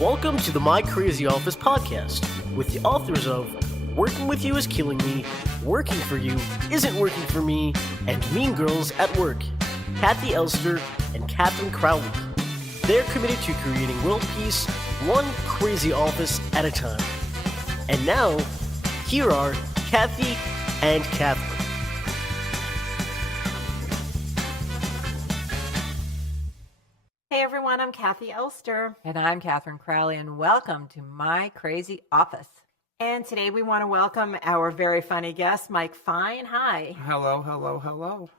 Welcome to the My Crazy Office podcast with the authors of Working With You Is Killing Me, Working For You Isn't Working For Me, and Mean Girls at Work, Kathy Elster and Catherine Crowley. They're committed to creating world peace, one crazy office at a time. And now, here are Kathy and Catherine. Hey everyone, I'm Kathy Elster. And I'm Catherine Crowley, and welcome to My Crazy Office. And today we want to welcome our very funny guest, Mike Fine. Hi. Hello, hello, hello.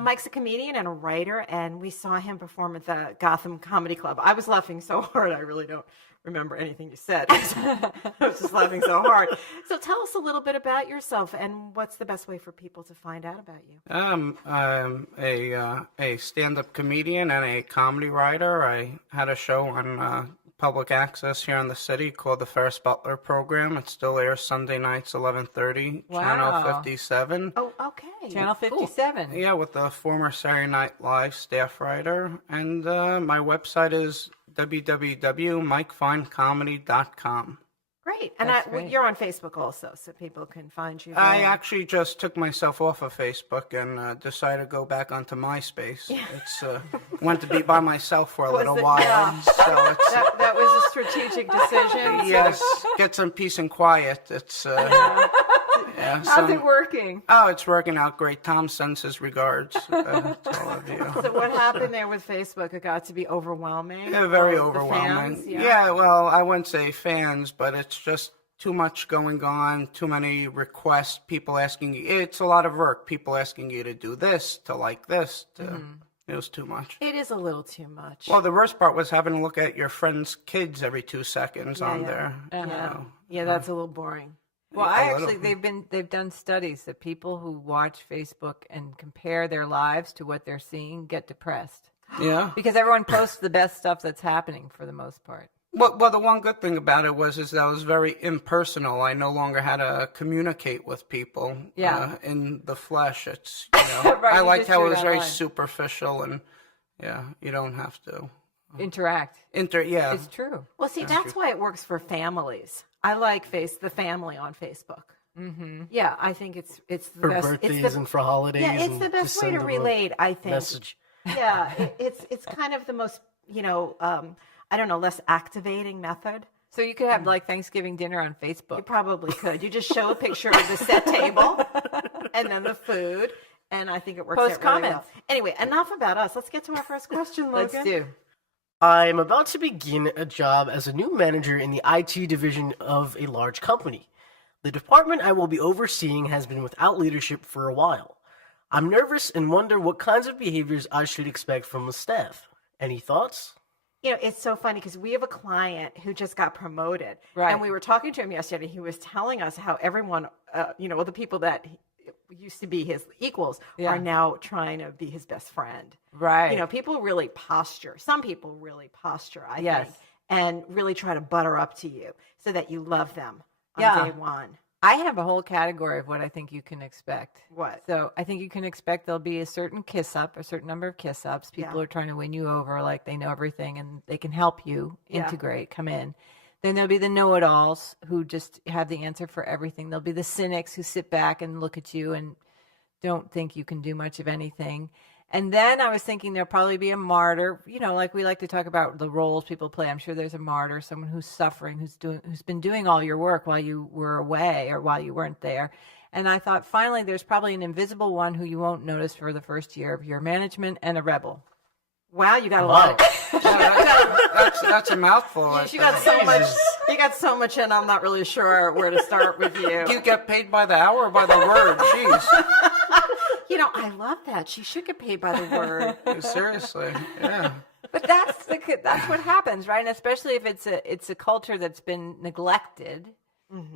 Mike's a comedian and a writer, and we saw him perform at the Gotham Comedy Club. I was laughing so hard, I really don't remember anything you said. I was just laughing so hard. So tell us a little bit about yourself, and what's the best way for people to find out about you? I'm a stand-up comedian and a comedy writer. I had a show on public access here in the city called the Ferris Butler Program. It still airs Sunday nights, 11:30, Wow. Channel 57. Oh, okay. Channel 57. Yeah, with the former Saturday Night Live staff writer. And my website is www.mikefinecomedy.com. Great. And That's great. you're on Facebook also, so people can find you there. I actually just took myself off of Facebook and decided to go back onto MySpace. It's went to be by myself for a little while, yeah. so it's That was a strategic decision. yes, get some peace and quiet. It's yeah. How's it working? Oh, it's working out great. Tom sends his regards to all of you. So what happened there with Facebook? It got to be overwhelming. Yeah, very The overwhelming. fans, Yeah, well, I wouldn't say fans, but it's just too much going on, too many requests, people asking you. It's a lot of work. People asking you to do this, to like this. It was too much. It is a little too much. Well, the worst part was having to look at your friend's kids every 2 seconds on yeah. there. yeah, that's a little boring. Well, A little. they've done studies that people who watch Facebook and compare their lives to what they're seeing get depressed. Yeah. Because everyone posts the best stuff that's happening for the most part. Well, the one good thing about it was that it was very impersonal. I no longer had to communicate with people in the flesh. It's Right, I you liked just how do it it was very online. superficial and you don't have to Interact. It's true. Well, see, that's why it works for families. I like the family on Facebook. Mm-hmm. Yeah, I think it's the For best. birthdays and for holidays. Yeah, it's and the best just way to send them a relate, I think. Message. Yeah, it's kind of the most, I don't know, less activating method. So you could have like Thanksgiving dinner on You Facebook. probably could. You just show a picture of the set table and then the food, and I think it works Post out really well. comments. Anyway, enough about us. Let's get to our first question, Logan. Let's do. I'm about to begin a job as a new manager in the IT division of a large company. The department I will be overseeing has been without leadership for a while. I'm nervous and wonder what kinds of behaviors I should expect from the staff. Any thoughts? It's so funny because we have a client who just got promoted. Right. And we were talking to him yesterday. He was telling us how everyone, the people that used to be his equals Yeah. are now trying to be his best friend. Right. People really posture. Some people really posture, I Yes. think, and really try to butter up to you so that you love them on Yeah. day one. I have a whole category of what I think you can expect. What? So I think you can expect there'll be a certain kiss up, a certain number of kiss ups. People Yeah. are trying to win you over like they know everything and they can help you Yeah. integrate, come in. Then there'll be the know-it-alls who just have the answer for everything. There'll be the cynics who sit back and look at you and don't think you can do much of anything. And then I was thinking there'll probably be a martyr, like we like to talk about the roles people play. I'm sure there's a martyr, someone who's suffering, who's been doing all your work while you were away or while you weren't there. And I thought finally there's probably an invisible one who you won't notice for the first year of your management and a rebel. Wow, you got a lot. That's a mouthful. You got so much. You got so much, and I'm not really sure where to start with you. Do you get paid by the hour or by the word? Jeez. I love that. She should get paid by the word. Seriously. Yeah. But that's what happens, right? And especially if it's a culture that's been neglected,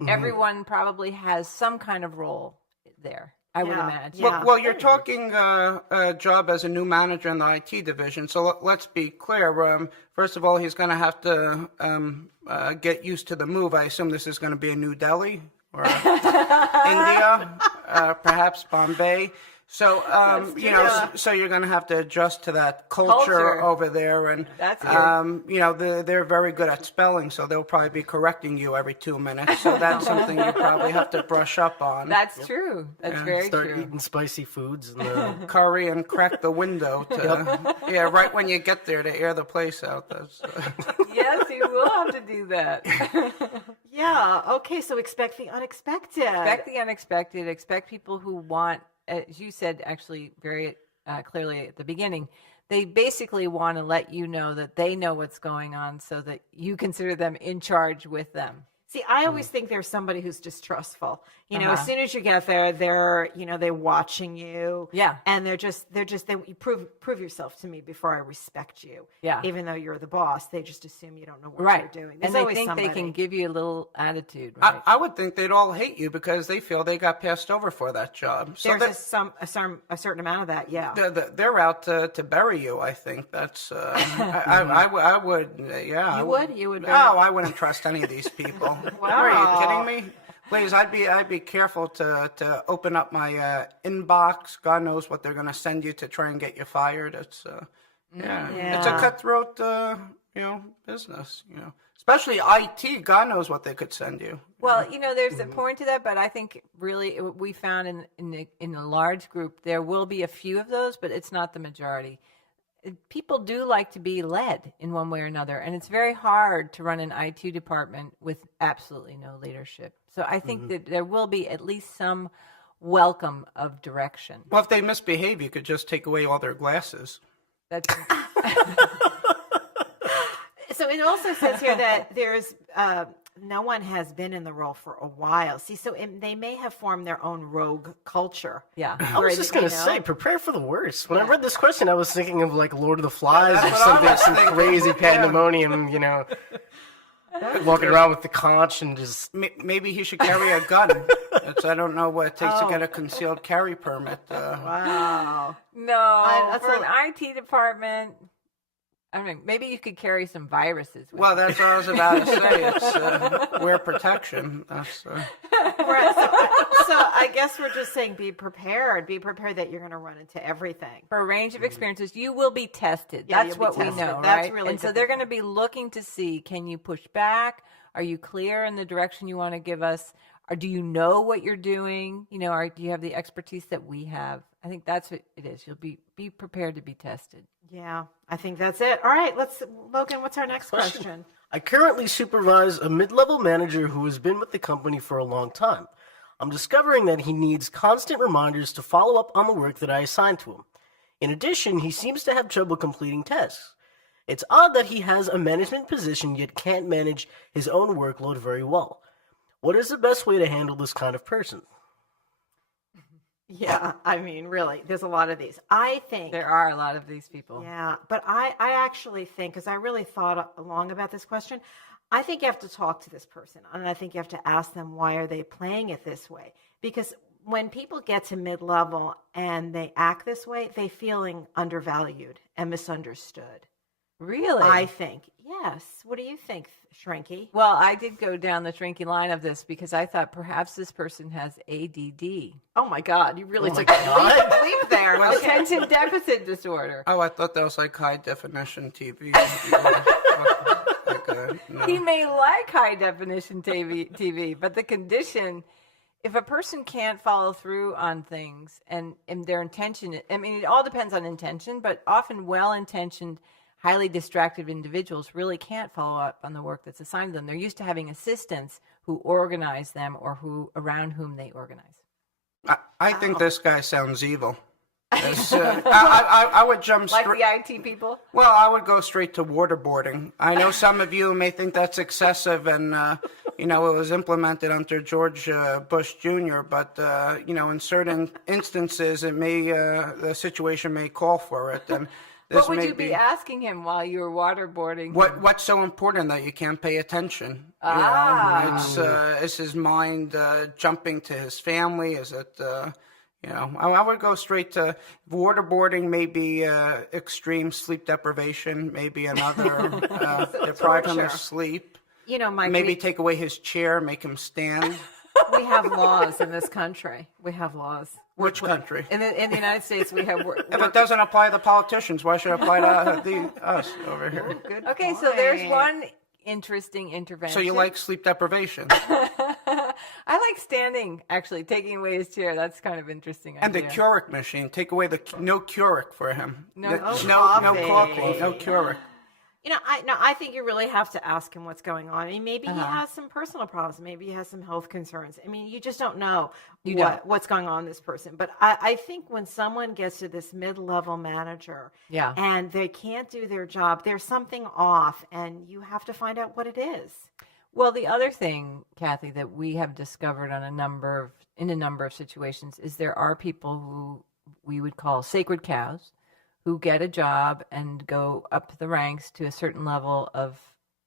everyone probably has some kind of role there. I would Yeah. imagine. Yeah. Well, you're talking a job as a new manager in the IT division. So let's be clear. First of all, he's going to have to get used to the move. I assume this is going to be a New Delhi or India, perhaps Bombay. So, so you're going to have to adjust to that culture over there, and That's good. they're very good at spelling, so they'll probably be correcting you every 2 minutes. So that's something you probably have to brush up on. That's true. That's very Start true. eating spicy foods. And Curry and crack the window to, right when you get there to air the place out. That's, Yes, you will have to do that. Yeah. Okay. So expect the unexpected. Expect the unexpected. Expect people who want, as you said, actually very clearly at the beginning, they basically want to let you know that they know what's going on so that you consider them in charge with them. See, I always think there's somebody who's distrustful. As soon as you get there, they're watching you. Yeah. And you prove yourself to me before I respect you. Yeah. Even though you're the boss, they just assume you don't know what Right. you're doing. And There's they always think somebody. they can give you a little attitude, right? I would think they'd all hate you because they feel they got passed over for that job. So There's a certain amount of that, yeah. they're out to bury you. I think that's. I would. Yeah. You would. No, I wouldn't trust any of these people. Are you kidding me? Please, I'd be careful to open up my inbox. God knows what they're going to send you to try and get you fired. It's it's a cutthroat business. Especially IT. God knows what they could send you. Well, there's a point to that, but I think really we found in a large group there will be a few of those, but it's not the majority. People do like to be led in one way or another, and it's very hard to run an IT department with absolutely no leadership. So I think that there will be at least some welcome of direction. Well, if they misbehave, you could just take away all their glasses. That's So it also says here that there's no one has been in the role for a while. See, so they may have formed their own rogue culture. yeah. I was just going to say, prepare for the worst. When I read this question, I was thinking of like Lord of the Flies or something, some crazy pandemonium, walking around with the conch and just... Maybe he should carry a gun. I don't know what it takes to get a concealed carry permit. Wow. No, that's for an IT department, I mean, maybe you could carry some viruses. With Well, you. that's what I was about to say. It's wear protection. That's Right, so I guess we're just saying be prepared. Be prepared that you're going to run into everything. For a range of experiences, you will be tested. Yeah, That's you'll what be we tested. know, That's right? really and so good they're to going to be looking to see, can you push back? Are you clear in the direction you want to give us? Or do you know what you're doing? Do you have the expertise that we have? I think that's what it is. You'll be prepared to be tested. Yeah, I think that's it. All right, Logan, what's our next question? I currently supervise a mid-level manager who has been with the company for a long time. I'm discovering that he needs constant reminders to follow up on the work that I assign to him. In addition, he seems to have trouble completing tasks. It's odd that he has a management position yet can't manage his own workload very well. What is the best way to handle this kind of person? Yeah, I mean, really, there's a lot of these. I think There are a lot of these people. Yeah, but I actually think, because I really thought long about this question, I think you have to talk to this person, and I think you have to ask them, why are they playing it this way? Because when people get to mid-level and they act this way, they feeling undervalued and misunderstood. Really? I think. Yes. What do you think, Shrinky? Well, I did go down the shrinky line of this because I thought perhaps this person has ADD. Oh, my God. You really took God. a leap there. Okay. Attention deficit disorder. Oh, I thought that was like high definition TV. No. He may like high definition TV, but the condition, if a person can't follow through on things and their intention, I mean, it all depends on intention, but often well-intentioned, highly distracted individuals really can't follow up on the work that's assigned to them. They're used to having assistants who organize them or around whom they organize. I think this guy sounds evil. I would jump Like straight. the IT people? Well, I would go straight to waterboarding. I know some of you may think that's excessive, and it was implemented under George Bush Jr. But in certain instances, the situation may call for it. And What would you be asking him while you were waterboarding? What's so important that you can't pay attention? Is his mind jumping to his family? Is it? I would go straight to waterboarding, maybe extreme sleep deprivation, maybe another deprive him of sleep. Maybe Maybe take away his chair, make him stand. We have laws in this country. We have laws. Which country? In the United States, we have. If it doesn't apply to the politicians, why should it apply to us over here? Good Okay, so there's point. one interesting intervention. So you like sleep deprivation? I like standing, actually, taking away his chair. That's kind of interesting. And the idea. Keurig machine. Take away the no Keurig for him. No coffee. No Keurig. I think you really have to ask him what's going on. I mean, maybe he has some personal problems. Maybe he has some health concerns. I mean, you just don't know what's going on with this person. But I think when someone gets to this mid-level manager and they can't do their job, there's something off, and you have to find out what it is. Well, the other thing, Kathy, that we have discovered in a number of situations is there are people who we would call sacred cows, who get a job and go up the ranks to a certain level of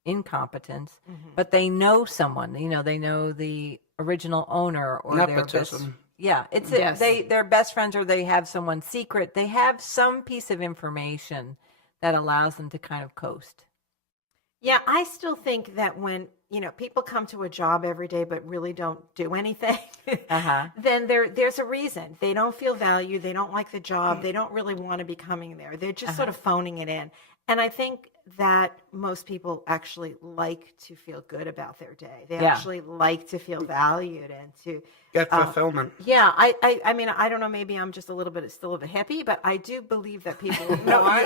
incompetence, but they know someone. They know the original owner or Nepotism. They're best friends, or they have someone secret. They have some piece of information that allows them to kind of coast. Yeah, I still think that when people come to a job every day but really don't do anything, then there's a reason. They don't feel valued. They don't like the job. They don't really want to be coming there. They're just sort of phoning it in. And I think that most people actually like to feel good about their day. They actually like to feel valued and to get fulfillment. Yeah, I mean, I don't know. Maybe I'm just still a hippie, but I do believe that people.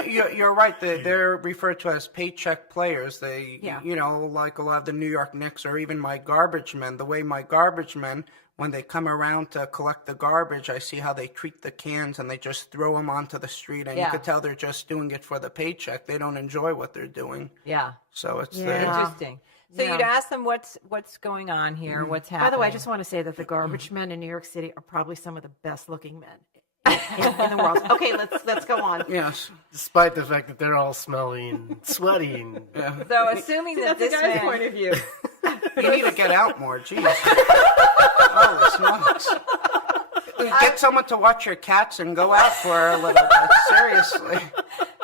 You're right. They're referred to as paycheck players. They, like a lot of the New York Knicks or even my garbage men. The way my garbage men, when they come around to collect the garbage, I see how they treat the cans and they just throw them onto the street, and you could tell they're just doing it for the paycheck. They don't enjoy what they're doing. Yeah. So it's interesting. So you'd ask them what's going on here, what's happening. By the way, I just want to say that the garbage men in New York City are probably some of the best looking men in the world. Okay, let's go on. Yes. Despite the fact that they're all smelly and sweaty. And So assuming that That's this the guy's man, point of view. You need to get out more. Jeez. Holy smokes. Get someone to watch your cats and go out for a little bit. Seriously.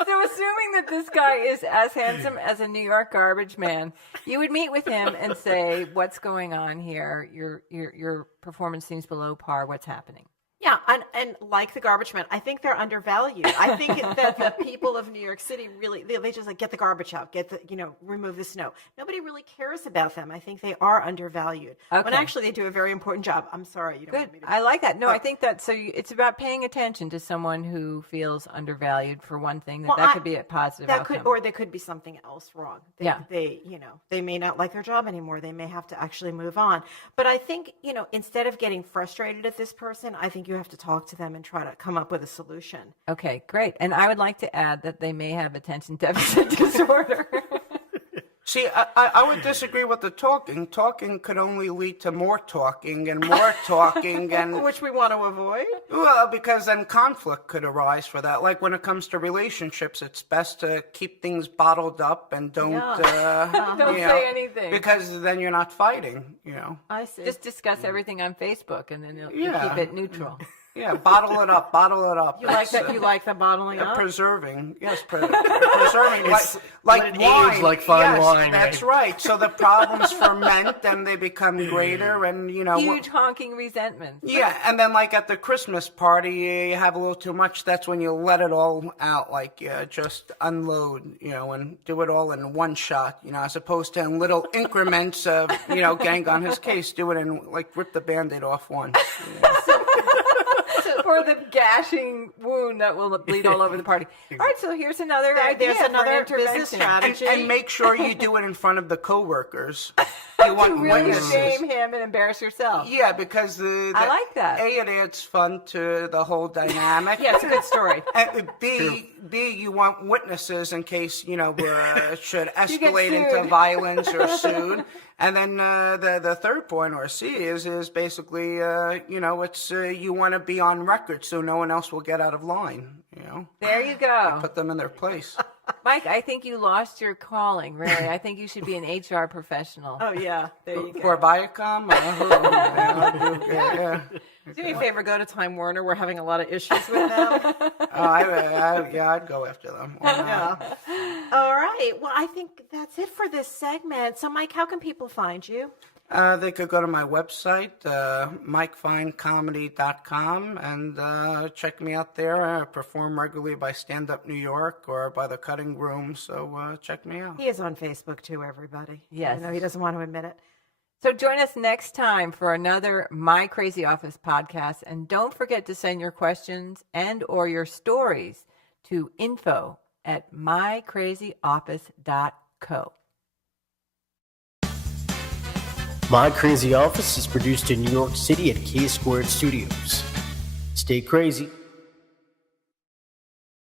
So assuming that this guy is as handsome as a New York garbage man, you would meet with him and say, "What's going on here? Your performance seems below par. What's happening?" Yeah, and like the garbage men, I think they're undervalued. I think that the people of New York City really, they just get the garbage out, remove the snow. Nobody really cares about them. I think they are undervalued. Okay. When actually they do a very important job. I'm sorry, you don't Good. want me to. I like that. No, I think that it's about paying attention to someone who feels undervalued for one thing. That could be a positive outcome. Or there could be something else wrong. They may not like their job anymore. They may have to actually move on. But I think, instead of getting frustrated at this person, I think you have to talk to them and try to come up with a solution. Okay, great. And I would like to add that they may have attention deficit disorder. See, I would disagree with the talking. Talking could only lead to more talking and more talking, and which we want to avoid. Well, because then conflict could arise for that. Like when it comes to relationships, it's best to keep things bottled up and don't say anything, because then you're not fighting. I see. Just discuss everything on Facebook, and then you keep it neutral. Yeah, bottle it up. You like that? You like the bottling up? Preserving, yes, preserving, like wine, like fine wine. That's right. So the problems ferment and they become greater, and huge honking resentment. Yeah, and then like at the Christmas party, you have a little too much. That's when you let it all out, just unload, and do it all in one shot, as opposed to in little increments of, getting on his case. Do it in rip the Band-Aid off once. For the gashing wound that will bleed all over the party. All right, so here's another idea. There's another for business strategy. And make sure you do it in front of the coworkers. You want really shame him and embarrass yourself. Yeah, because I like that. A, it adds fun to the whole dynamic. Yeah, it's a good story. And B, you want witnesses in case should escalate into violence or sued. And then the third point, or C, is basically it's you want to be on record so no one else will get out of line. There you go. Put them in their place. Mike, I think you lost your calling, really. I think you should be an HR professional. Oh, yeah. There you go. For Viacom? Yeah. Do me a favor, go to Time Warner. We're having a lot of issues with them. I'd go after them. Yeah. All right. Well, I think that's it for this segment. So, Mike, how can people find you? They could go to my website, MikeFineComedy.com, and check me out there. I perform regularly by Stand Up New York or by the Cutting Room, so check me out. He is on Facebook too, everybody. Yes. I know he doesn't want to admit it. So join us next time for another My Crazy Office podcast. And don't forget to send your questions and or your stories to info@mycrazyoffice.co. My Crazy Office is produced in New York City at K Squared Studios. Stay crazy.